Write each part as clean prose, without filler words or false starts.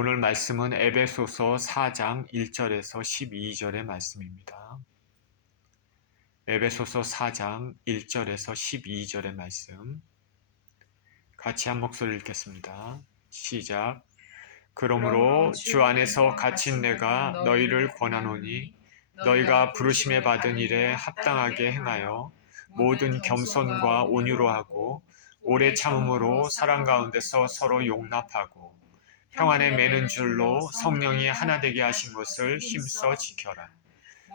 오늘 말씀은 에베소서 4장 1절에서 12절의 말씀입니다. 에베소서 4장 1절에서 12절의 말씀 같이 한 목소리 읽겠습니다. 시작. 그러므로 주 안에서 갇힌 내가 너희를 권하노니 너희가 부르심에 받은 일에 합당하게 행하여 모든 겸손과 온유로 하고 오래 참음으로 사랑 가운데서 서로 용납하고 평안에 매는 줄로 성령이 하나 되게 하신 것을 힘써 지켜라.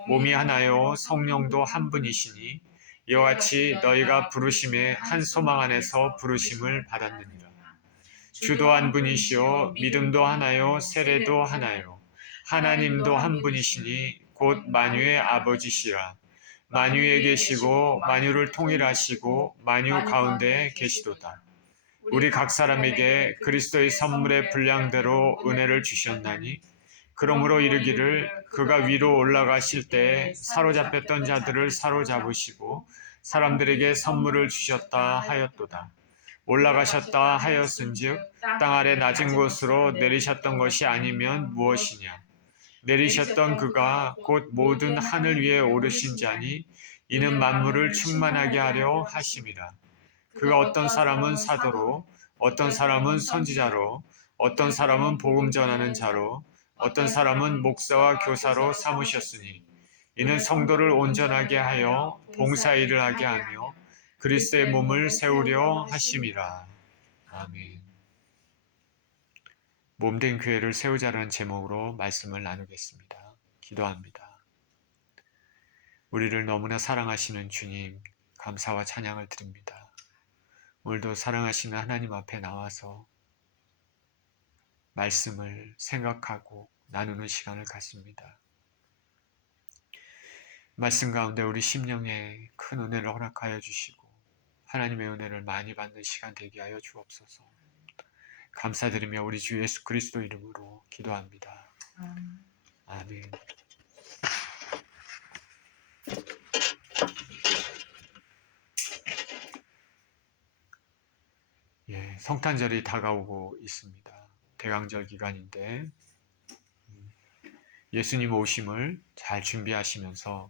몸이 하나요 성령도 한 분이시니 이와 같이 너희가 부르심에 한 소망 안에서 부르심을 받았느니라. 주도 한 분이시요 믿음도 하나요 세례도 하나요 하나님도 한 분이시니 곧 만유의 아버지시라. 만유에 계시고 만유를 통일하시고 만유 가운데 계시도다. 우리 각 사람에게 그리스도의 선물의 분량대로 은혜를 주셨나니 그러므로 이르기를 그가 위로 올라가실 때에 사로잡혔던 자들을 사로잡으시고 사람들에게 선물을 주셨다 하였도다. 올라가셨다 하였은즉 땅 아래 낮은 곳으로 내리셨던 것이 아니면 무엇이냐. 내리셨던 그가 곧 모든 하늘 위에 오르신 자니 이는 만물을 충만하게 하려 하심이라. 그가 어떤 사람은 사도로, 어떤 사람은 선지자로, 어떤 사람은 복음 전하는 자로, 어떤 사람은 목사와 교사로 삼으셨으니 이는 성도를 온전하게 하여 봉사일을 하게 하며 그리스도의 몸을 세우려 하심이라. 아멘. 몸된 교회를 세우자라는 제목으로 말씀을 나누겠습니다. 기도합니다. 우리를 너무나 사랑하시는 주님, 감사와 찬양을 드립니다. 오늘도 사랑하시는 하나님 앞에 나와서 말씀을 생각하고 나누는 시간을 갖습니다. 말씀 가운데 우리 심령에 큰 은혜를 허락하여 주시고 하나님의 은혜를 많이 받는 시간 되게 하여 주옵소서. 감사드리며 우리 주 예수 그리스도 이름으로 기도합니다. 아멘. 성탄절이 다가오고 있습니다. 대강절 기간인데 예수님 오심을 잘 준비하시면서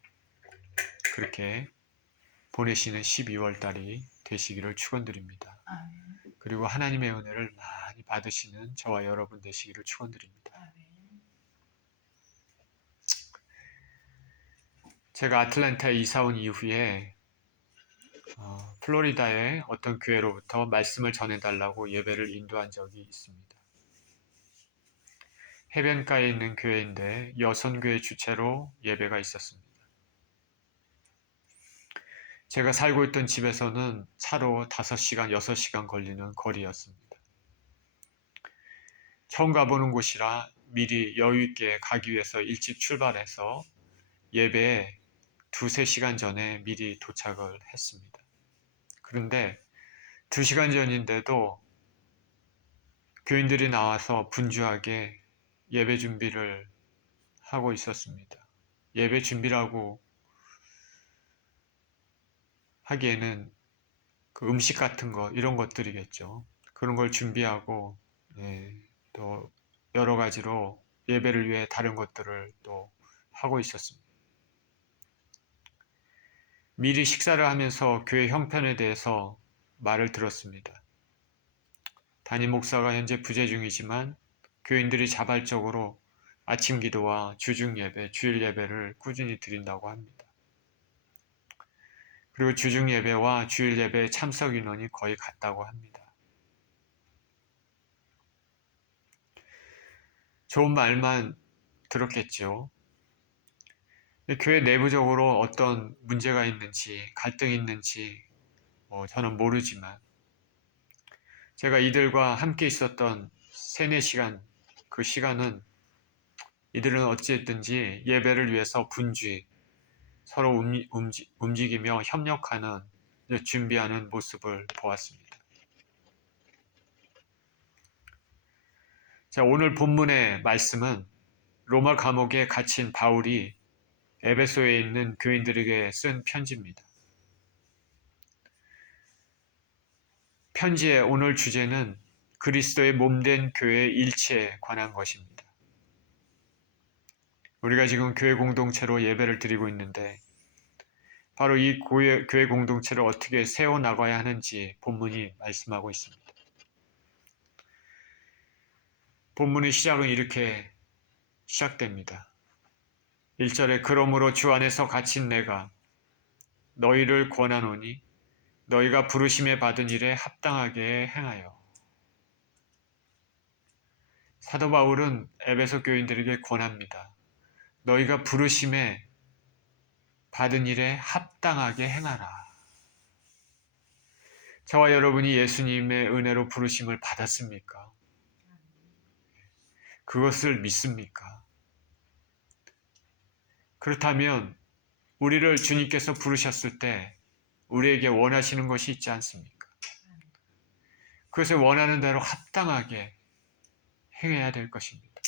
그렇게 보내시는 12월 달이 되시기를 축원드립니다. 그리고 하나님의 은혜를 많이 받으시는 저와 여러분 되시기를 축원드립니다. 제가 아틀란타에 이사 온 이후에 플로리다의 어떤 교회로부터 말씀을 전해달라고 예배를 인도한 적이 있습니다. 해변가에 있는 교회인데 여선교회 주최로 예배가 있었습니다. 제가 살고 있던 집에서는 차로 5시간, 6시간 걸리는 거리였습니다. 처음 가보는 곳이라 미리 여유있게 가기 위해서 일찍 출발해서 예배에 2-3시간 전에 미리 도착을 했습니다. 그런데 2시간 전인데도 교인들이 나와서 분주하게 예배 준비를 하고 있었습니다. 예배 준비라고 하기에는 그 음식 같은 거 이런 것들이겠죠. 그런 걸 준비하고 또 여러 가지로 예배를 위해 다른 것들을 또 하고 있었습니다. 미리 식사를 하면서 교회 형편에 대해서 말을 들었습니다. 담임 목사가 현재 부재 중이지만 교인들이 자발적으로 아침 기도와 주중 예배, 주일 예배를 꾸준히 드린다고 합니다. 그리고 주중 예배와 주일 예배 참석 인원이 거의 같다고 합니다. 좋은 말만 들었겠죠. 교회 내부적으로 어떤 문제가 있는지, 갈등이 있는지 저는 모르지만 제가 이들과 함께 있었던 3-4시간 그 시간은 이들은 어찌했든지 예배를 위해서 분주히 서로 움직이며 협력하는, 준비하는 모습을 보았습니다. 자, 오늘 본문의 말씀은 로마 감옥에 갇힌 바울이 에베소에 있는 교인들에게 쓴 편지입니다. 편지의 오늘 주제는 그리스도의 몸된 교회의 일체에 관한 것입니다. 우리가 지금 교회 공동체로 예배를 드리고 있는데 바로 이 교회 공동체를 어떻게 세워나가야 하는지 본문이 말씀하고 있습니다. 본문의 시작은 이렇게 시작됩니다. 1절에 그러므로 주 안에서 갇힌 내가 너희를 권하노니 너희가 부르심에 받은 일에 합당하게 행하여. 사도 바울은 에베소 교인들에게 권합니다. 너희가 부르심에 받은 일에 합당하게 행하라. 저와 여러분이 예수님의 은혜로 부르심을 받았습니까? 그것을 믿습니까? 그렇다면 우리를 주님께서 부르셨을 때 우리에게 원하시는 것이 있지 않습니까? 그것을 원하는 대로 합당하게 행해야 될 것입니다.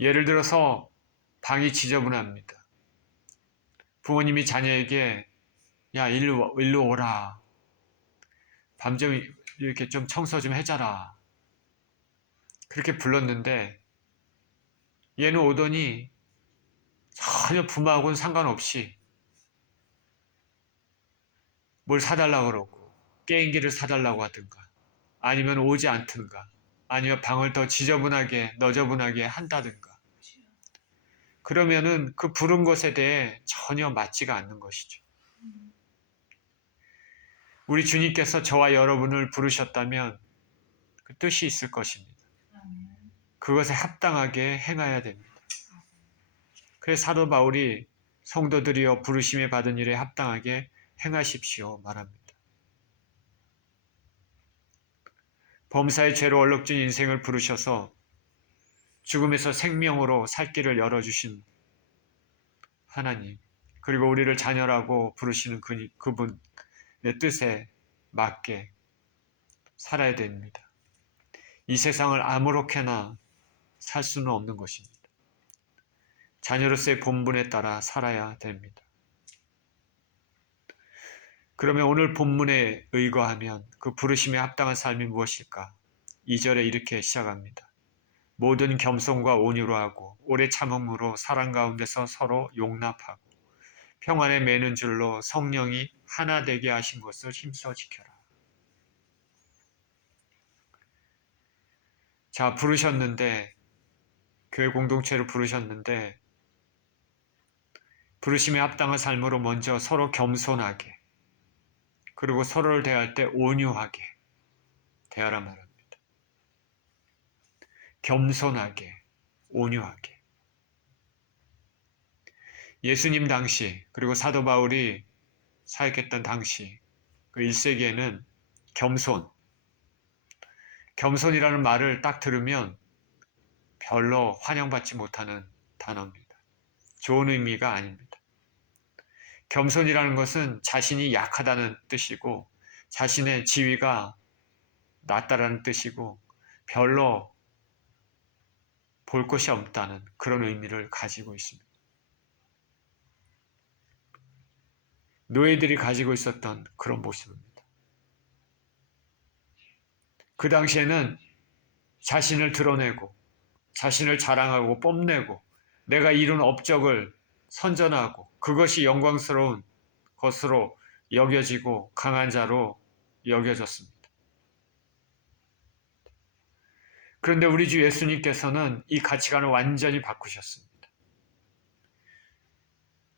예를 들어서 방이 지저분합니다. 부모님이 자녀에게 야 일로 오라. 밤 좀 이렇게 좀 청소 좀 해줘라. 그렇게 불렀는데 얘는 오더니 전혀 부모하고는 상관없이 뭘 사달라고 그러고 게임기를 사달라고 하든가 아니면 오지 않든가 아니면 방을 더 지저분하게 너저분하게 한다든가 그러면은 그 부른 것에 대해 전혀 맞지가 않는 것이죠. 우리 주님께서 저와 여러분을 부르셨다면 그 뜻이 있을 것입니다. 그것에 합당하게 행해야 됩니다. 그래서 사도 바울이 성도들이여 부르심에 받은 일에 합당하게 행하십시오 말합니다. 범사의 죄로 얼룩진 인생을 부르셔서 죽음에서 생명으로 살 길을 열어주신 하나님, 그리고 우리를 자녀라고 부르시는 그분의 뜻에 맞게 살아야 됩니다. 이 세상을 아무렇게나 살 수는 없는 것입니다. 자녀로서의 본분에 따라 살아야 됩니다. 그러면 오늘 본문에 의거하면 그 부르심에 합당한 삶이 무엇일까? 2절에 이렇게 시작합니다. 모든 겸손과 온유로 하고 오래 참음으로 사랑 가운데서 서로 용납하고 평안에 매는 줄로 성령이 하나 되게 하신 것을 힘써 지켜라. 자, 부르셨는데 교회 공동체를 부르셨는데 부르심에 합당한 삶으로 먼저 서로 겸손하게 그리고 서로를 대할 때 온유하게 대하라 말합니다. 겸손하게, 온유하게. 예수님 당시 그리고 사도 바울이 사역했던 당시 그 1세기에는 겸손이라는 말을 딱 들으면 별로 환영받지 못하는 단어입니다. 좋은 의미가 아닙니다. 겸손이라는 것은 자신이 약하다는 뜻이고 자신의 지위가 낮다라는 뜻이고 별로 볼 것이 없다는 그런 의미를 가지고 있습니다. 노예들이 가지고 있었던 그런 모습입니다. 그 당시에는 자신을 드러내고 자신을 자랑하고 뽐내고 내가 이룬 업적을 선전하고 그것이 영광스러운 것으로 여겨지고 강한 자로 여겨졌습니다. 그런데 우리 주 예수님께서는 이 가치관을 완전히 바꾸셨습니다.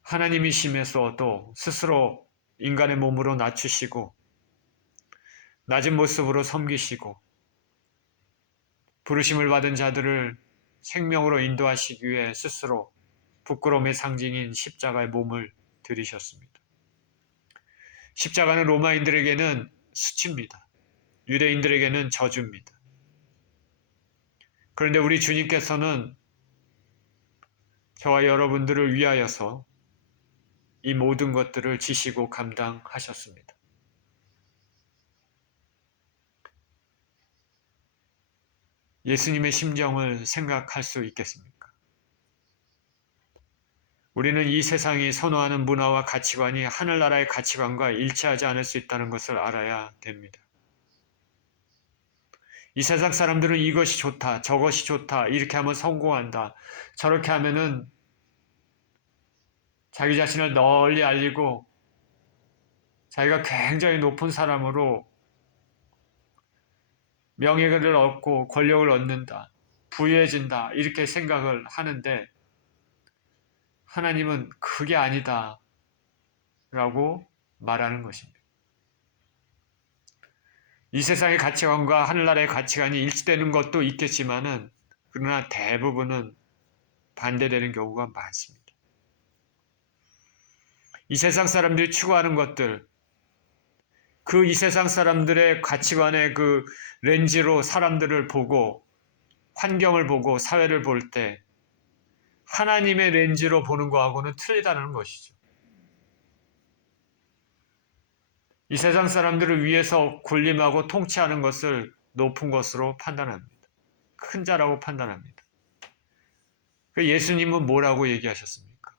하나님이심에서도 스스로 인간의 몸으로 낮추시고 낮은 모습으로 섬기시고 부르심을 받은 자들을 생명으로 인도하시기 위해 스스로 부끄러움의 상징인 십자가의 몸을 들이셨습니다. 십자가는 로마인들에게는 수치입니다. 유대인들에게는 저주입니다. 그런데 우리 주님께서는 저와 여러분들을 위하여서 이 모든 것들을 지시고 감당하셨습니다. 예수님의 심정을 생각할 수 있겠습니까? 우리는 이 세상이 선호하는 문화와 가치관이 하늘나라의 가치관과 일치하지 않을 수 있다는 것을 알아야 됩니다. 이 세상 사람들은 이것이 좋다, 저것이 좋다, 이렇게 하면 성공한다, 저렇게 하면은 자기 자신을 널리 알리고 자기가 굉장히 높은 사람으로 명예를 얻고 권력을 얻는다, 부유해진다, 이렇게 생각을 하는데 하나님은 그게 아니다 라고 말하는 것입니다. 이 세상의 가치관과 하늘나라의 가치관이 일치되는 것도 있겠지만은 그러나 대부분은 반대되는 경우가 많습니다. 이 세상 사람들이 추구하는 것들, 그 이 세상 사람들의 가치관의 그 렌즈로 사람들을 보고 환경을 보고 사회를 볼 때 하나님의 렌즈로 보는 거하고는 틀리다는 것이죠. 이 세상 사람들을 위해서 군림하고 통치하는 것을 높은 것으로 판단합니다. 큰 자라고 판단합니다. 예수님은 뭐라고 얘기하셨습니까?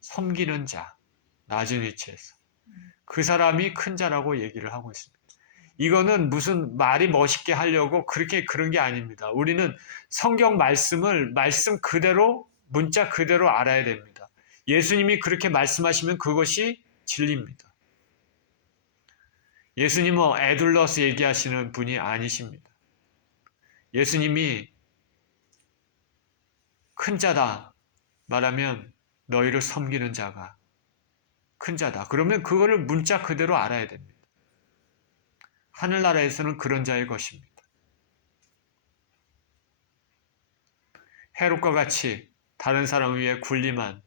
섬기는 자, 낮은 위치에서. 그 사람이 큰 자라고 얘기를 하고 있습니다. 이거는 무슨 말이 멋있게 하려고 그런 게 아닙니다. 우리는 성경 말씀을 말씀 그대로, 문자 그대로 알아야 됩니다. 예수님이 그렇게 말씀하시면 그것이 진리입니다. 예수님은 애둘러서 얘기하시는 분이 아니십니다. 예수님이 큰 자다 말하면 너희를 섬기는 자가 큰 자다. 그러면 그거를 문자 그대로 알아야 됩니다. 하늘나라에서는 그런 자의 것입니다. 헤롯과 같이 다른 사람을 위해 군림한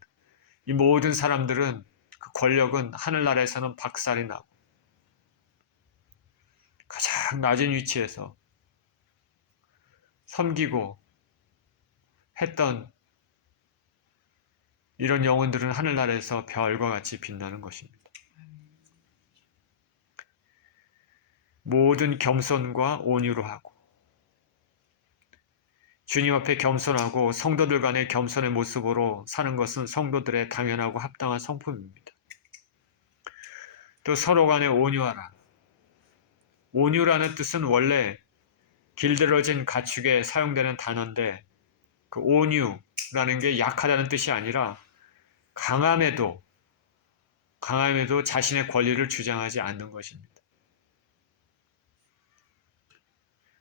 이 모든 사람들은 그 권력은 하늘나라에서는 박살이 나고 가장 낮은 위치에서 섬기고 했던 이런 영혼들은 하늘나라에서 별과 같이 빛나는 것입니다. 모든 겸손과 온유로 하고 주님 앞에 겸손하고 성도들 간의 겸손의 모습으로 사는 것은 성도들의 당연하고 합당한 성품입니다. 또 서로 간에 온유하라. 온유라는 뜻은 원래 길들어진 가축에 사용되는 단어인데 그 온유라는 게 약하다는 뜻이 아니라 강함에도 자신의 권리를 주장하지 않는 것입니다.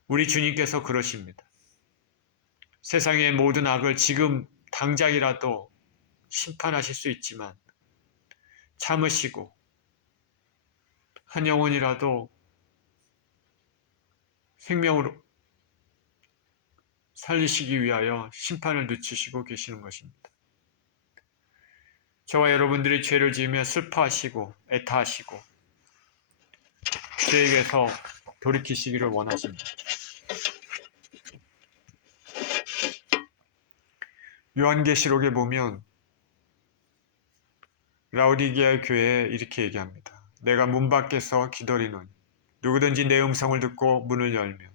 우리 주님께서 그러십니다. 세상의 모든 악을 지금 당장이라도 심판하실 수 있지만 참으시고 한 영혼이라도 생명으로 살리시기 위하여 심판을 늦추시고 계시는 것입니다. 저와 여러분들이 죄를 지으며 슬퍼하시고 애타하시고 죄에게서 돌이키시기를 원하십니다. 요한계시록에 보면 라오디게아 교회에 이렇게 얘기합니다. 내가 문 밖에서 기다리노니 누구든지 내 음성을 듣고 문을 열면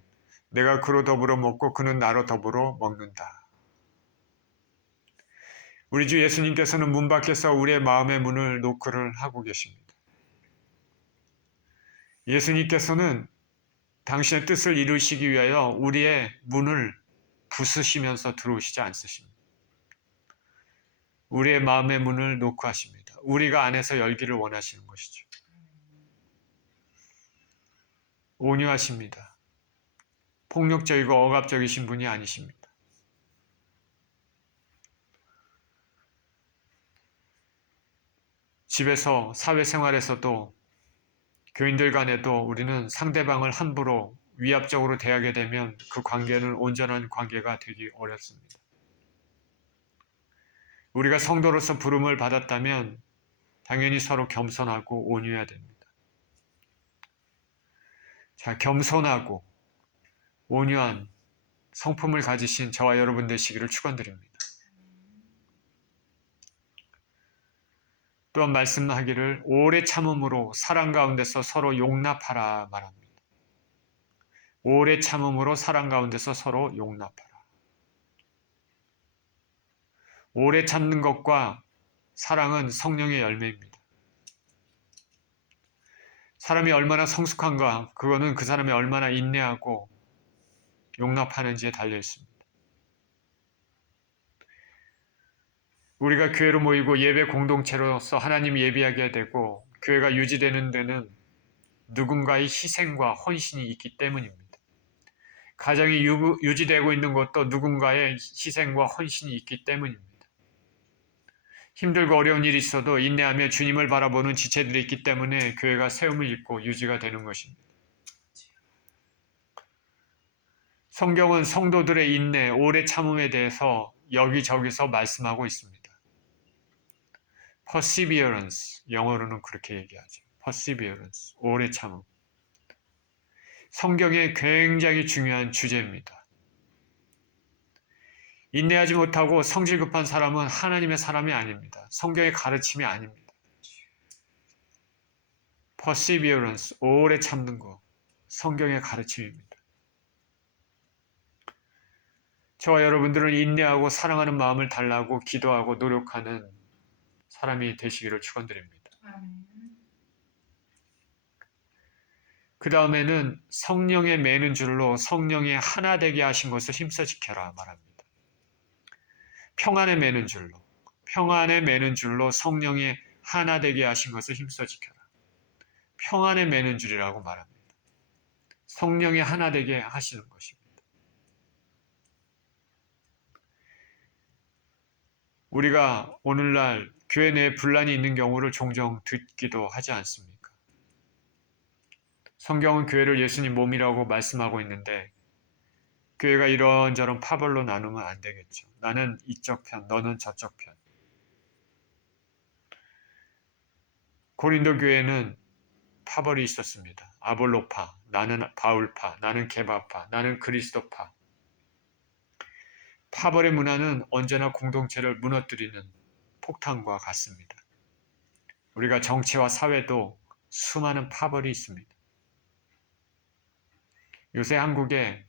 내가 그로 더불어 먹고 그는 나로 더불어 먹는다. 우리 주 예수님께서는 문 밖에서 우리의 마음의 문을 노크를 하고 계십니다. 예수님께서는 당신의 뜻을 이루시기 위하여 우리의 문을 부수시면서 들어오시지 않으십니다. 우리의 마음의 문을 노크하십니다. 우리가 안에서 열기를 원하시는 것이죠. 온유하십니다. 폭력적이고 억압적이신 분이 아니십니다. 집에서 사회생활에서도 교인들 간에도 우리는 상대방을 함부로 위압적으로 대하게 되면 그 관계는 온전한 관계가 되기 어렵습니다. 우리가 성도로서 부름을 받았다면 당연히 서로 겸손하고 온유해야 됩니다. 자, 겸손하고 온유한 성품을 가지신 저와 여러분 되시기를 축원드립니다. 또한 말씀하기를 오래 참음으로 사랑 가운데서 서로 용납하라 말합니다. 오래 참음으로 사랑 가운데서 서로 용납하라. 오래 참는 것과 사랑은 성령의 열매입니다. 사람이 얼마나 성숙한가, 그거는 그 사람이 얼마나 인내하고 용납하는지에 달려 있습니다. 우리가 교회로 모이고 예배 공동체로서 하나님 예배하게 되고 교회가 유지되는 데는 누군가의 희생과 헌신이 있기 때문입니다. 가정이 유지되고 있는 것도 누군가의 희생과 헌신이 있기 때문입니다. 힘들고 어려운 일이 있어도 인내하며 주님을 바라보는 지체들이 있기 때문에 교회가 세움을 입고 유지가 되는 것입니다. 성경은 성도들의 인내, 오래 참음에 대해서 여기저기서 말씀하고 있습니다. perseverance, 영어로는 그렇게 얘기하죠. perseverance, 오래 참음. 성경에 굉장히 중요한 주제입니다. 인내하지 못하고 성질 급한 사람은 하나님의 사람이 아닙니다. 성경의 가르침이 아닙니다. perseverance, 오래 참는 것, 성경의 가르침입니다. 저와 여러분들은 인내하고 사랑하는 마음을 달라고 기도하고 노력하는 사람이 되시기를 축원드립니다. 그 다음에는 성령의 매는 줄로 성령의 하나 되게 하신 것을 힘써 지켜라 말합니다. 평안의 매는 줄로 성령의 하나 되게 하신 것을 힘써 지켜라. 평안의 매는 줄이라고 말합니다. 성령의 하나 되게 하시는 것입니다. 우리가 오늘날 교회 내에 분란이 있는 경우를 종종 듣기도 하지 않습니까? 성경은 교회를 예수님 몸이라고 말씀하고 있는데 교회가 이런저런 파벌로 나누면 안 되겠죠. 나는 이쪽 편, 너는 저쪽 편. 고린도 교회는 파벌이 있었습니다. 아볼로파, 나는 바울파, 나는 게바파, 나는 그리스도파. 파벌의 문화는 언제나 공동체를 무너뜨리는 폭탄과 같습니다. 우리가 정치와 사회도 수많은 파벌이 있습니다. 요새 한국에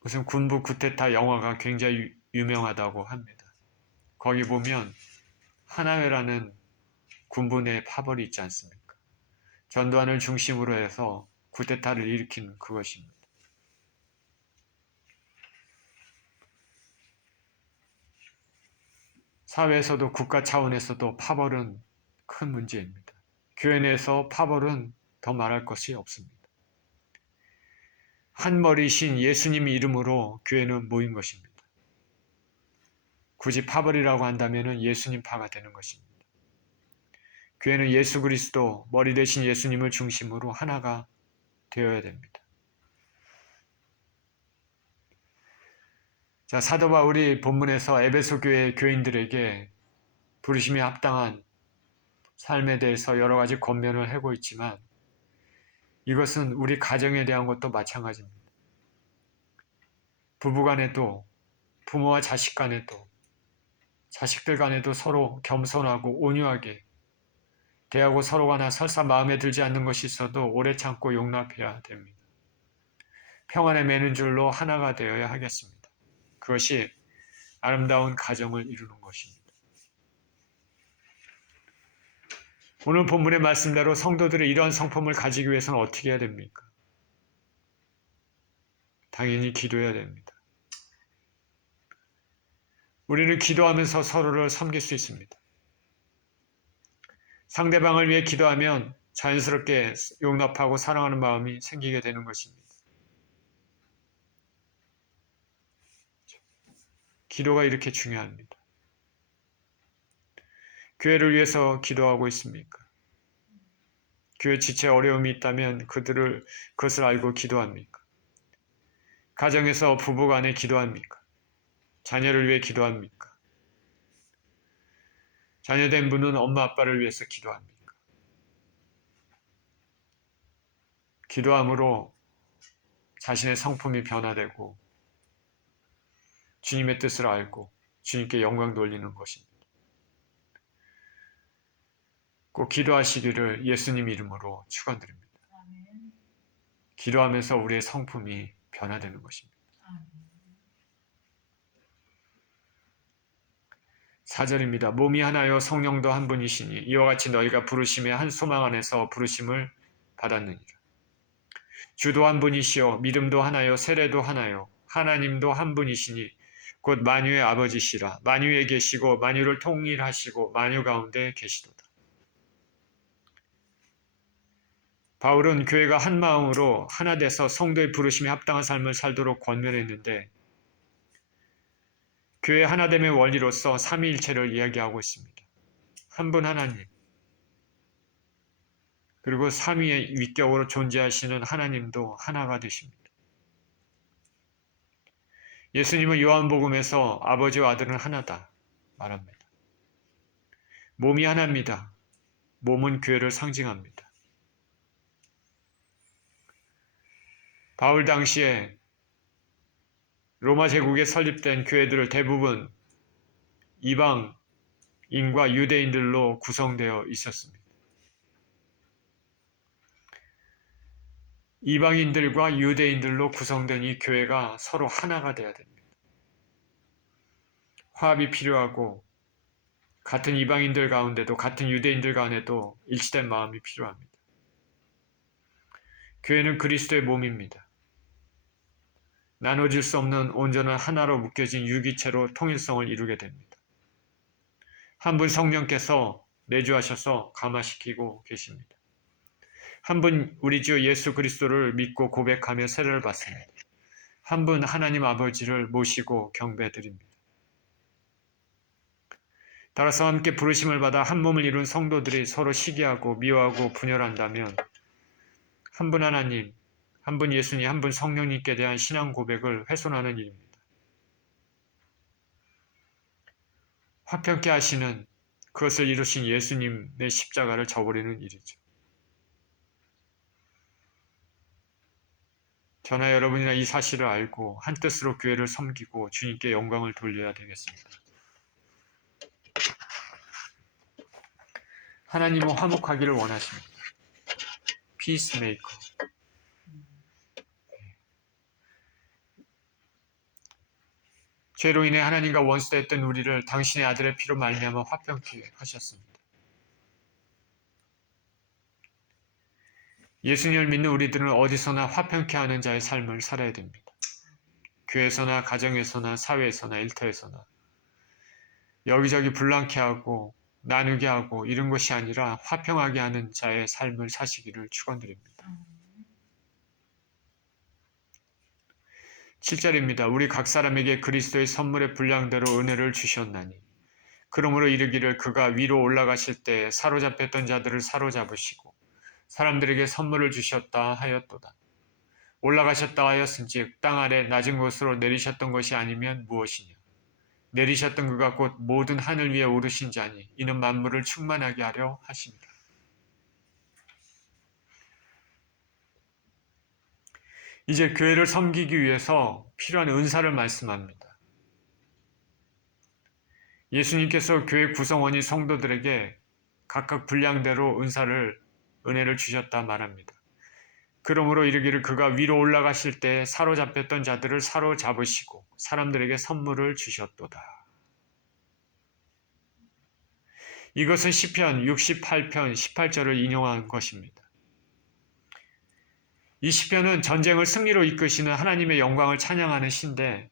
무슨 군부 쿠데타 영화가 굉장히 유명하다고 합니다. 거기 보면 하나회라는 군부 내 파벌이 있지 않습니까? 전두환을 중심으로 해서 쿠데타를 일으킨 그것입니다. 사회에서도 국가 차원에서도 파벌은 큰 문제입니다. 교회 내에서 파벌은 더 말할 것이 없습니다. 한 머리신 예수님 이름으로 교회는 모인 것입니다. 굳이 파벌이라고 한다면 예수님 파가 되는 것입니다. 교회는 예수 그리스도 머리 대신 예수님을 중심으로 하나가 되어야 됩니다. 자, 사도 바울이 본문에서 에베소 교회 교인들에게 부르심에 합당한 삶에 대해서 여러 가지 권면을 하고 있지만 이것은 우리 가정에 대한 것도 마찬가지입니다. 부부 간에도 부모와 자식 간에도 자식들 간에도 서로 겸손하고 온유하게 대하고 서로가 설사 마음에 들지 않는 것이 있어도 오래 참고 용납해야 됩니다. 평안에 매는 줄로 하나가 되어야 하겠습니다. 그것이 아름다운 가정을 이루는 것입니다. 오늘 본문의 말씀대로 성도들이 이러한 성품을 가지기 위해서는 어떻게 해야 됩니까? 당연히 기도해야 됩니다. 우리는 기도하면서 서로를 섬길 수 있습니다. 상대방을 위해 기도하면 자연스럽게 용납하고 사랑하는 마음이 생기게 되는 것입니다. 기도가 이렇게 중요합니다. 교회를 위해서 기도하고 있습니까? 교회 지체 어려움이 있다면 그것을 알고 기도합니까? 가정에서 부부간에 기도합니까? 자녀를 위해 기도합니까? 자녀된 분은 엄마 아빠를 위해서 기도합니까? 기도함으로 자신의 성품이 변화되고 주님의 뜻을 알고 주님께 영광 돌리는 것입니다. 꼭 기도하시기를 예수님 이름으로 축원드립니다. 기도하면서 우리의 성품이 변화되는 것입니다. 4절입니다. 몸이 하나요 성령도 한 분이시니 이와 같이 너희가 부르심의 한 소망 안에서 부르심을 받았느니라. 주도 한 분이시요 믿음도 하나요 세례도 하나요 하나님도 한 분이시니 곧 만유의 아버지시라. 만유에 계시고 만유를 통일하시고 만유 가운데 계시도다. 바울은 교회가 한 마음으로 하나 돼서 성도의 부르심에 합당한 삶을 살도록 권면했는데 교회 하나됨의 원리로서 삼위일체를 이야기하고 있습니다. 한 분 하나님, 그리고 삼위의 위격으로 존재하시는 하나님도 하나가 되십니다. 예수님은 요한복음에서 아버지와 아들은 하나다 말합니다. 몸이 하나입니다. 몸은 교회를 상징합니다. 바울 당시에 로마 제국에 설립된 교회들을 대부분 이방인과 유대인들로 구성되어 있었습니다. 이방인들과 유대인들로 구성된 이 교회가 서로 하나가 되어야 됩니다. 화합이 필요하고 같은 이방인들 가운데도 같은 유대인들 가운데도 일치된 마음이 필요합니다. 교회는 그리스도의 몸입니다. 나눠질 수 없는 온전한 하나로 묶여진 유기체로 통일성을 이루게 됩니다. 한 분 성령께서 내주하셔서 감화시키고 계십니다. 한 분 우리 주 예수 그리스도를 믿고 고백하며 세례를 받습니다. 한 분 하나님 아버지를 모시고 경배드립니다. 따라서 함께 부르심을 받아 한 몸을 이룬 성도들이 서로 시기하고 미워하고 분열한다면 한 분 하나님, 한 분 예수님, 한 분 성령님께 대한 신앙 고백을 훼손하는 일입니다. 화평케 하시는 그것을 이루신 예수님의 십자가를 저버리는 일이죠. 저나 여러분이나 이 사실을 알고 한 뜻으로 교회를 섬기고 주님께 영광을 돌려야 되겠습니다. 하나님은 화목하기를 원하십니다. 피스메이커. 죄로 인해 하나님과 원수됐던 우리를 당신의 아들의 피로 말미암아 화평케 하셨습니다. 예수님을 믿는 우리들은 어디서나 화평케 하는 자의 삶을 살아야 됩니다. 교회에서나 가정에서나 사회에서나 일터에서나 여기저기 불난케 하고 나누게 하고 이런 것이 아니라 화평하게 하는 자의 삶을 사시기를 축원드립니다. 7절입니다. 우리 각 사람에게 그리스도의 선물의 분량대로 은혜를 주셨나니 그러므로 이르기를 그가 위로 올라가실 때 사로잡혔던 자들을 사로잡으시고 사람들에게 선물을 주셨다 하였도다. 올라가셨다 하였은즉 땅 아래 낮은 곳으로 내리셨던 것이 아니면 무엇이냐. 내리셨던 그가 곧 모든 하늘 위에 오르신 자니 이는 만물을 충만하게 하려 하십니다. 이제 교회를 섬기기 위해서 필요한 은사를 말씀합니다. 예수님께서 교회 구성원인 성도들에게 각각 분량대로 은혜를 주셨다 말합니다. 그러므로 이르기를 그가 위로 올라가실 때 사로잡혔던 자들을 사로잡으시고 사람들에게 선물을 주셨도다. 이것은 시편 68편 18절을 인용한 것입니다. 이 시편은 전쟁을 승리로 이끄시는 하나님의 영광을 찬양하는 시인데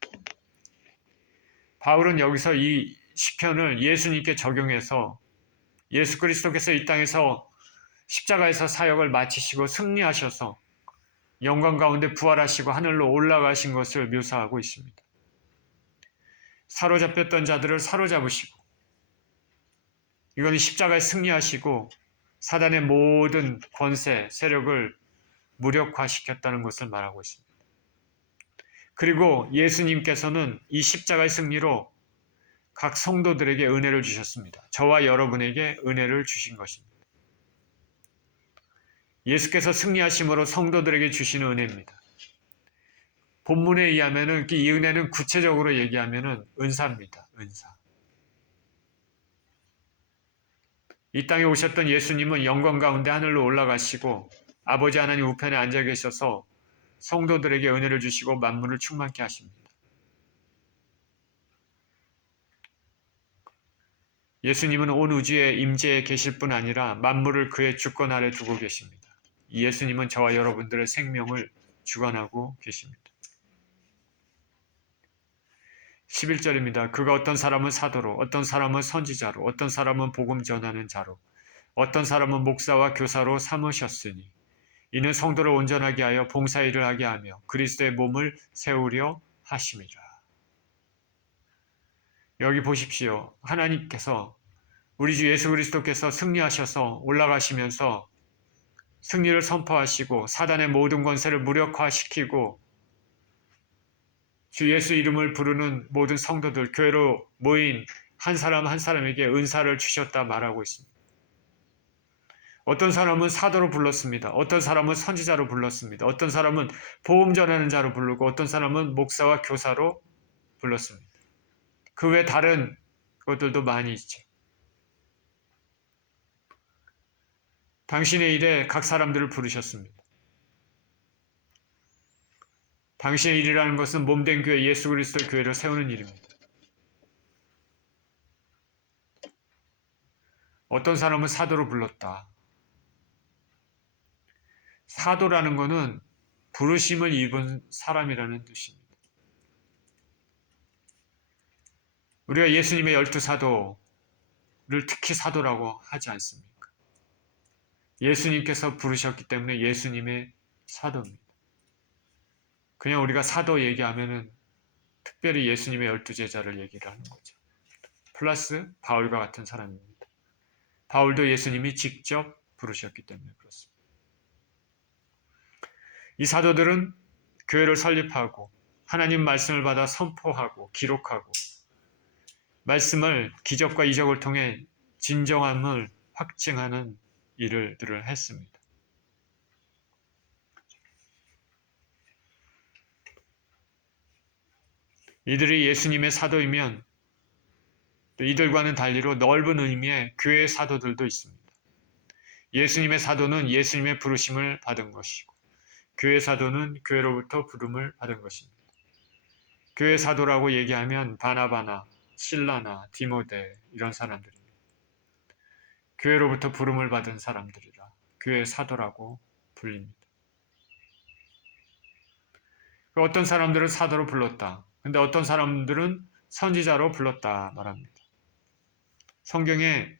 바울은 여기서 이 시편을 예수님께 적용해서 예수 그리스도께서 이 땅에서 십자가에서 사역을 마치시고 승리하셔서 영광 가운데 부활하시고 하늘로 올라가신 것을 묘사하고 있습니다. 사로잡혔던 자들을 사로잡으시고 이건 십자가에 승리하시고 사단의 모든 권세, 세력을 무력화시켰다는 것을 말하고 있습니다. 그리고 예수님께서는 이 십자가의 승리로 각 성도들에게 은혜를 주셨습니다. 저와 여러분에게 은혜를 주신 것입니다. 예수께서 승리하심으로 성도들에게 주시는 은혜입니다. 본문에 의하면 이 은혜는 구체적으로 얘기하면 은사입니다. 은사. 이 땅에 오셨던 예수님은 영광 가운데 하늘로 올라가시고 아버지 하나님 우편에 앉아 계셔서 성도들에게 은혜를 주시고 만물을 충만케 하십니다. 예수님은 온 우주에 임재해 계실 뿐 아니라 만물을 그의 주권 아래 두고 계십니다. 이 예수님은 저와 여러분들의 생명을 주관하고 계십니다. 11절입니다. 그가 어떤 사람은 사도로, 어떤 사람은 선지자로, 어떤 사람은 복음 전하는 자로, 어떤 사람은 목사와 교사로 삼으셨으니 이는 성도를 온전하게 하여 봉사일을 하게 하며 그리스도의 몸을 세우려 하심이라. 여기 보십시오. 하나님께서 우리 주 예수 그리스도께서 승리하셔서 올라가시면서 승리를 선포하시고 사단의 모든 권세를 무력화시키고 주 예수 이름을 부르는 모든 성도들, 교회로 모인 한 사람 한 사람에게 은사를 주셨다 말하고 있습니다. 어떤 사람은 사도로 불렀습니다. 어떤 사람은 선지자로 불렀습니다. 어떤 사람은 복음 전하는 자로 부르고 어떤 사람은 목사와 교사로 불렀습니다. 그 외 다른 것들도 많이 있죠. 당신의 일에 각 사람들을 부르셨습니다. 당신의 일이라는 것은 몸된 교회 예수 그리스도의 교회를 세우는 일입니다. 어떤 사람은 사도로 불렀다. 사도라는 것은 부르심을 입은 사람이라는 뜻입니다. 우리가 예수님의 12사도를 특히 사도라고 하지 않습니까? 예수님께서 부르셨기 때문에 예수님의 사도입니다. 그냥 우리가 사도 얘기하면은 특별히 예수님의 12제자를 얘기를 하는 거죠. 플러스 바울과 같은 사람입니다. 바울도 예수님이 직접 부르셨기 때문에 그렇습니다. 이 사도들은 교회를 설립하고 하나님 말씀을 받아 선포하고 기록하고 말씀을 기적과 이적을 통해 진정함을 확증하는 일들을 했습니다. 이들이 예수님의 사도이면 또 이들과는 달리로 넓은 의미의 교회의 사도들도 있습니다. 예수님의 사도는 예수님의 부르심을 받은 것이고 교회 사도는 교회로부터 부름을 받은 것입니다. 교회 사도라고 얘기하면 바나바나 실라나 디모데 이런 사람들입니다. 교회로부터 부름을 받은 사람들이라 교회 사도라고 불립니다. 어떤 사람들은 사도로 불렀다. 근데 어떤 사람들은 선지자로 불렀다 말합니다. 성경에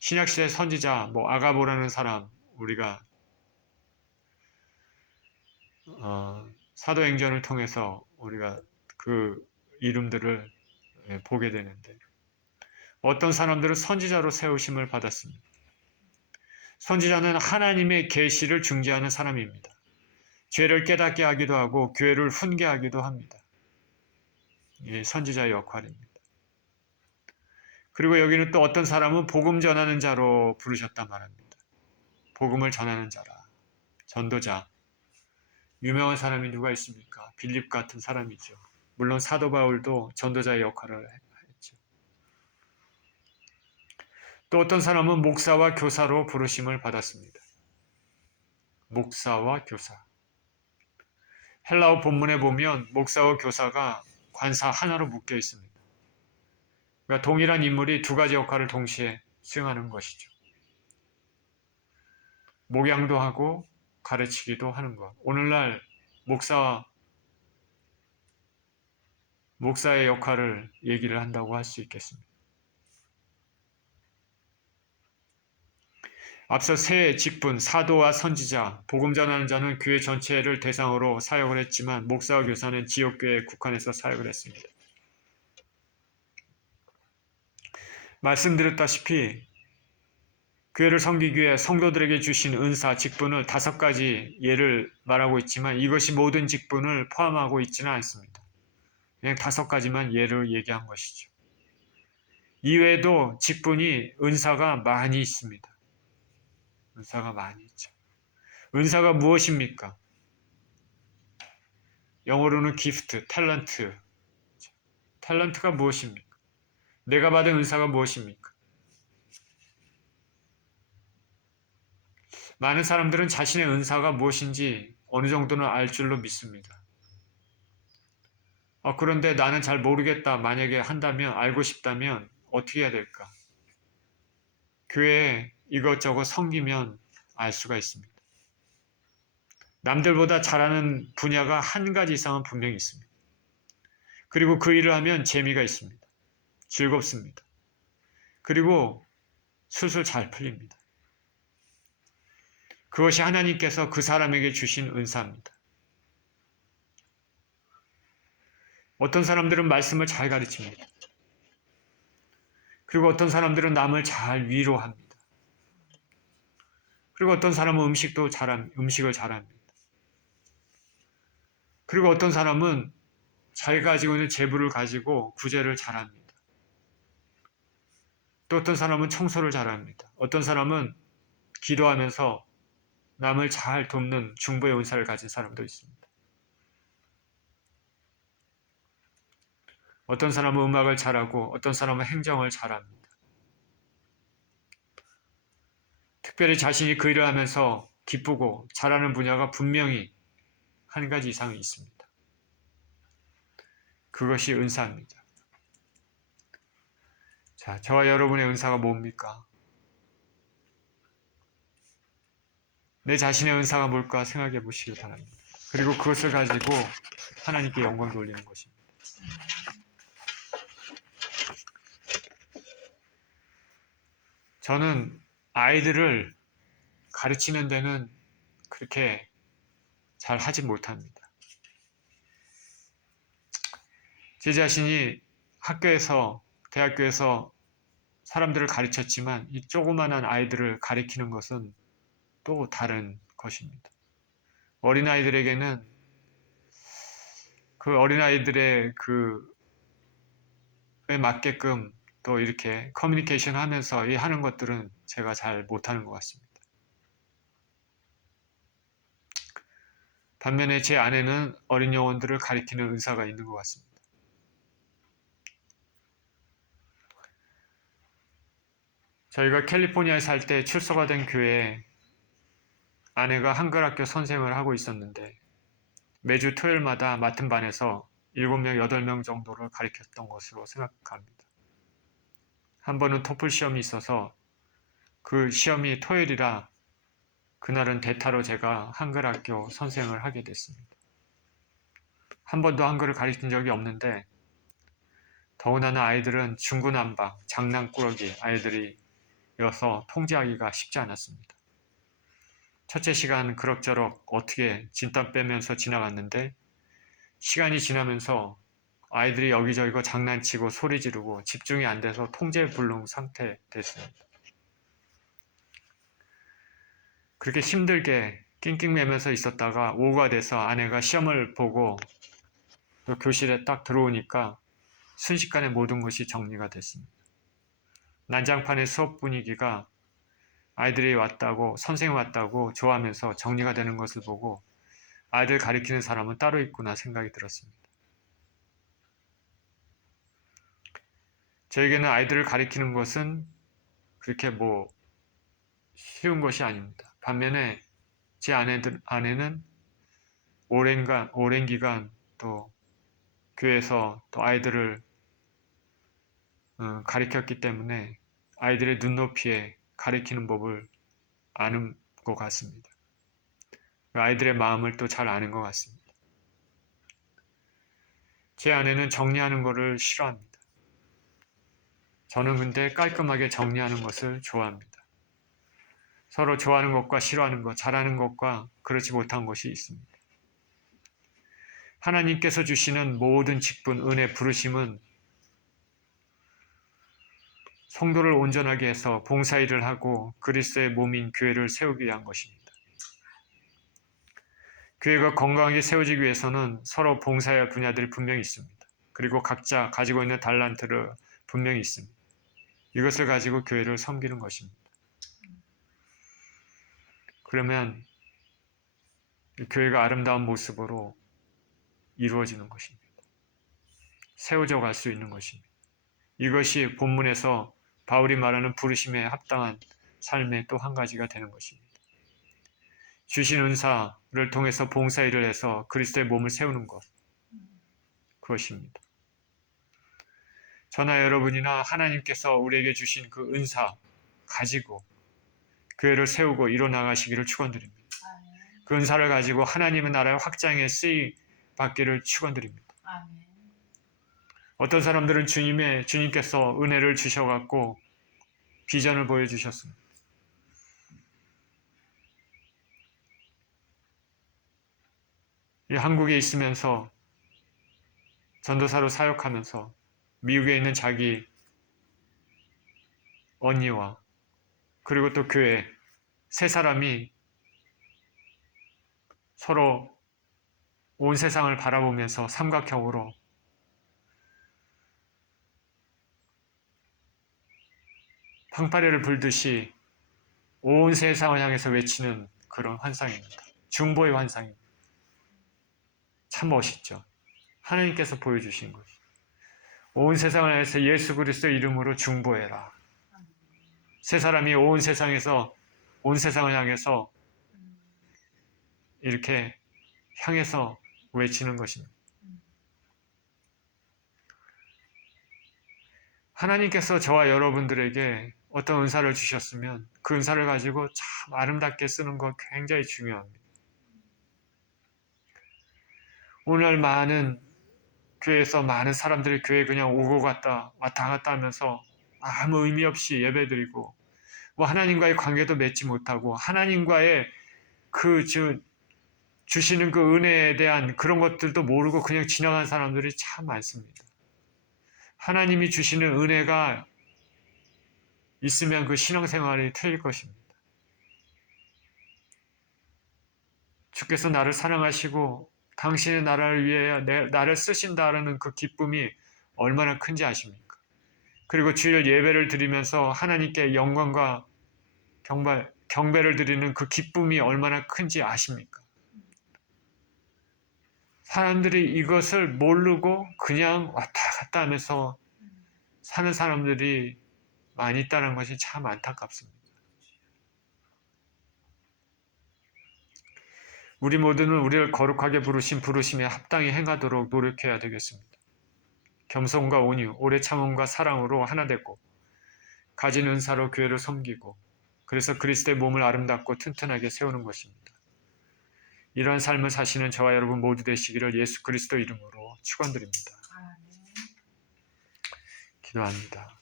신약시대 선지자 아가보라는 사람 우리가 사도행전을 통해서 우리가 그 이름들을 보게 되는데 어떤 사람들은 선지자로 세우심을 받았습니다. 선지자는 하나님의 계시를 중재하는 사람입니다. 죄를 깨닫게 하기도 하고 교회를 훈계하기도 합니다. 이게 선지자의 역할입니다. 그리고 여기는 또 어떤 사람은 복음 전하는 자로 부르셨단 말입니다. 복음을 전하는 자라. 전도자. 유명한 사람이 누가 있습니까? 빌립 같은 사람이죠. 물론 사도 바울도 전도자의 역할을 했죠. 또 어떤 사람은 목사와 교사로 부르심을 받았습니다. 목사와 교사. 헬라어 본문에 보면 목사와 교사가 관사 하나로 묶여 있습니다. 그러니까 동일한 인물이 두 가지 역할을 동시에 수행하는 것이죠. 목양도 하고 가르치기도 하는 것. 오늘날 목사의 역할을 얘기를 한다고 할 수 있겠습니다. 앞서 세 직분, 사도와 선지자, 복음 전하는 자는 교회 전체를 대상으로 사역을 했지만 목사와 교사는 지역교회에 국한해서 사역을 했습니다. 말씀드렸다시피 교회를 섬기기 위해 성도들에게 주신 은사, 직분을 5가지 예를 말하고 있지만 이것이 모든 직분을 포함하고 있지는 않습니다. 그냥 5가지만 예를 얘기한 것이죠. 이외에도 직분이 은사가 많이 있습니다. 은사가 많이 있죠. 은사가 무엇입니까? 영어로는 기프트, 탤런트. 탤런트가 무엇입니까? 내가 받은 은사가 무엇입니까? 많은 사람들은 자신의 은사가 무엇인지 어느 정도는 알 줄로 믿습니다. 그런데 나는 잘 모르겠다. 만약에 한다면, 알고 싶다면 어떻게 해야 될까? 교회에 이것저것 섬기면 알 수가 있습니다. 남들보다 잘하는 분야가 한 가지 이상은 분명히 있습니다. 그리고 그 일을 하면 재미가 있습니다. 즐겁습니다. 그리고 술술 잘 풀립니다. 그것이 하나님께서 그 사람에게 주신 은사입니다. 어떤 사람들은 말씀을 잘 가르칩니다. 그리고 어떤 사람들은 남을 잘 위로합니다. 그리고 어떤 사람은 음식을 잘합니다. 그리고 어떤 사람은 잘 가지고 있는 재물을 가지고 구제를 잘합니다. 또 어떤 사람은 청소를 잘합니다. 어떤 사람은 기도하면서 남을 잘 돕는 중보의 은사를 가진 사람도 있습니다. 어떤 사람은 음악을 잘하고 어떤 사람은 행정을 잘합니다. 특별히 자신이 그 일을 하면서 기쁘고 잘하는 분야가 분명히 한 가지 이상은 있습니다. 그것이 은사입니다. 자, 저와 여러분의 은사가 뭡니까? 내 자신의 은사가 뭘까 생각해 보시기 바랍니다. 그리고 그것을 가지고 하나님께 영광 돌리는 것입니다. 저는 아이들을 가르치는 데는 그렇게 잘 하지 못합니다. 제 자신이 학교에서, 대학교에서 사람들을 가르쳤지만 이 조그만한 아이들을 가르치는 것은 또 다른 것입니다. 어린아이들에게는 그 어린아이들의 그에 맞게끔 또 이렇게 커뮤니케이션 하면서 하는 것들은 제가 잘 못하는 것 같습니다. 반면에 제 아내는 어린 영혼들을 가리키는 은사가 있는 것 같습니다. 저희가 캘리포니아에 살 때 출소가 된 교회에 아내가 한글학교 선생을 하고 있었는데 매주 토요일마다 맡은 반에서 7명, 8명 정도를 가르쳤던 것으로 생각합니다. 한 번은 토플 시험이 있어서 그 시험이 토요일이라 그날은 대타로 제가 한글학교 선생을 하게 됐습니다. 한 번도 한글을 가르친 적이 없는데 더군다나 아이들은 중구난방, 장난꾸러기 아이들이어서 통제하기가 쉽지 않았습니다. 첫째 시간 그럭저럭 어떻게 진땀 빼면서 지나갔는데 시간이 지나면서 아이들이 여기저기 장난치고 소리 지르고 집중이 안 돼서 통제불능 상태 됐습니다. 그렇게 힘들게 낑낑매면서 있었다가 오후가 돼서 아내가 시험을 보고 또 교실에 딱 들어오니까 순식간에 모든 것이 정리가 됐습니다. 난장판의 수업 분위기가 아이들이 왔다고, 선생님 왔다고 좋아하면서 정리가 되는 것을 보고 아이들 가리키는 사람은 따로 있구나 생각이 들었습니다. 저에게는 아이들을 가리키는 것은 그렇게 쉬운 것이 아닙니다. 반면에 제 아내는 오랜 기간 또 교회에서 또 아이들을 가리켰기 때문에 아이들의 눈높이에 가리키는 법을 아는 것 같습니다. 아이들의 마음을 또 잘 아는 것 같습니다. 제 아내는 정리하는 것을 싫어합니다. 저는 근데 깔끔하게 정리하는 것을 좋아합니다. 서로 좋아하는 것과 싫어하는 것, 잘하는 것과 그렇지 못한 것이 있습니다. 하나님께서 주시는 모든 직분, 은혜, 부르심은 성도를 온전하게 해서 봉사일을 하고 그리스도의 몸인 교회를 세우기 위한 것입니다. 교회가 건강하게 세워지기 위해서는 서로 봉사해야 할 분야들이 분명히 있습니다. 그리고 각자 가지고 있는 달란트를 분명히 있습니다. 이것을 가지고 교회를 섬기는 것입니다. 그러면 교회가 아름다운 모습으로 이루어지는 것입니다. 세워져 갈 수 있는 것입니다. 이것이 본문에서 바울이 말하는 부르심에 합당한 삶의 또 한 가지가 되는 것입니다. 주신 은사를 통해서 봉사일을 해서 그리스도의 몸을 세우는 것, 그것입니다. 저나 여러분이나 하나님께서 우리에게 주신 그 은사 가지고 교회를 세우고 이뤄나가시기를 축원드립니다. 그 은사를 가지고 하나님의 나라의 확장에 쓰임 받기를 축원드립니다. 아멘. 어떤 사람들은 주님께서 은혜를 주셔갖고 비전을 보여주셨습니다. 이 한국에 있으면서 전도사로 사역하면서 미국에 있는 자기 언니와 그리고 또 교회 세 사람이 서로 온 세상을 바라보면서 삼각형으로 방파레를 불듯이 온 세상을 향해서 외치는 그런 환상입니다. 중보의 환상입니다. 참 멋있죠. 하나님께서 보여주신 것이. 온 세상을 향해서 예수 그리스도 이름으로 중보해라. 세 사람이 온 세상을 향해서 이렇게 향해서 외치는 것입니다. 하나님께서 저와 여러분들에게 어떤 은사를 주셨으면 그 은사를 가지고 참 아름답게 쓰는 거 굉장히 중요합니다. 오늘 많은 교회에서 많은 사람들이 교회 그냥 오고 갔다 왔다 갔다 하면서 아무 의미 없이 예배드리고 뭐 하나님과의 관계도 맺지 못하고 하나님과의 주시는 그 은혜에 대한 그런 것들도 모르고 그냥 지나간 사람들이 참 많습니다. 하나님이 주시는 은혜가 있으면 그 신앙생활이 틀릴 것입니다. 주께서 나를 사랑하시고 당신의 나라를 위해 나를 쓰신다라는 그 기쁨이 얼마나 큰지 아십니까? 그리고 주일 예배를 드리면서 하나님께 영광과 경배를 드리는 그 기쁨이 얼마나 큰지 아십니까? 사람들이 이것을 모르고 그냥 왔다 갔다 하면서 사는 사람들이 많이 있다는 것이 참 안타깝습니다. 우리 모두는 우리를 거룩하게 부르신 부르심에 합당히 행하도록 노력해야 되겠습니다. 겸손과 온유, 오래 참음과 사랑으로 하나 되고 가진 은사로 교회를 섬기고 그래서 그리스도의 몸을 아름답고 튼튼하게 세우는 것입니다. 이러한 삶을 사시는 저와 여러분 모두 되시기를 예수 그리스도 이름으로 축원드립니다. 기도합니다.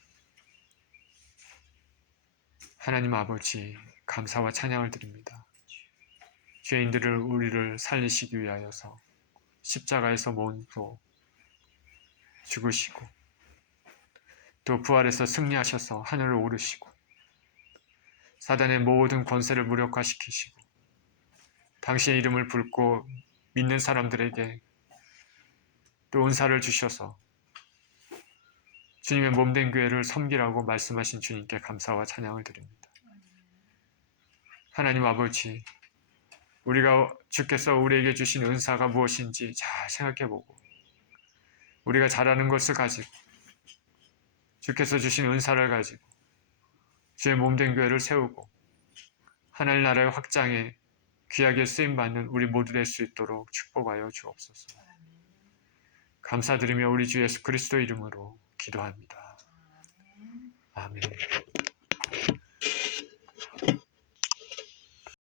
하나님 아버지 감사와 찬양을 드립니다. 죄인들을 우리를 살리시기 위하여서 십자가에서 몸소 죽으시고 또 부활해서 승리하셔서 하늘을 오르시고 사단의 모든 권세를 무력화시키시고 당신의 이름을 붉고 믿는 사람들에게 또 은사를 주셔서 주님의 몸된 교회를 섬기라고 말씀하신 주님께 감사와 찬양을 드립니다. 하나님 아버지, 주께서 우리에게 주신 은사가 무엇인지 잘 생각해보고 우리가 잘하는 것을 가지고 주께서 주신 은사를 가지고 주의 몸된 교회를 세우고 하나님 나라의 확장에 귀하게 쓰임받는 우리 모두 될 수 있도록 축복하여 주옵소서. 감사드리며 우리 주 예수 그리스도 이름으로 기도합니다. 아멘.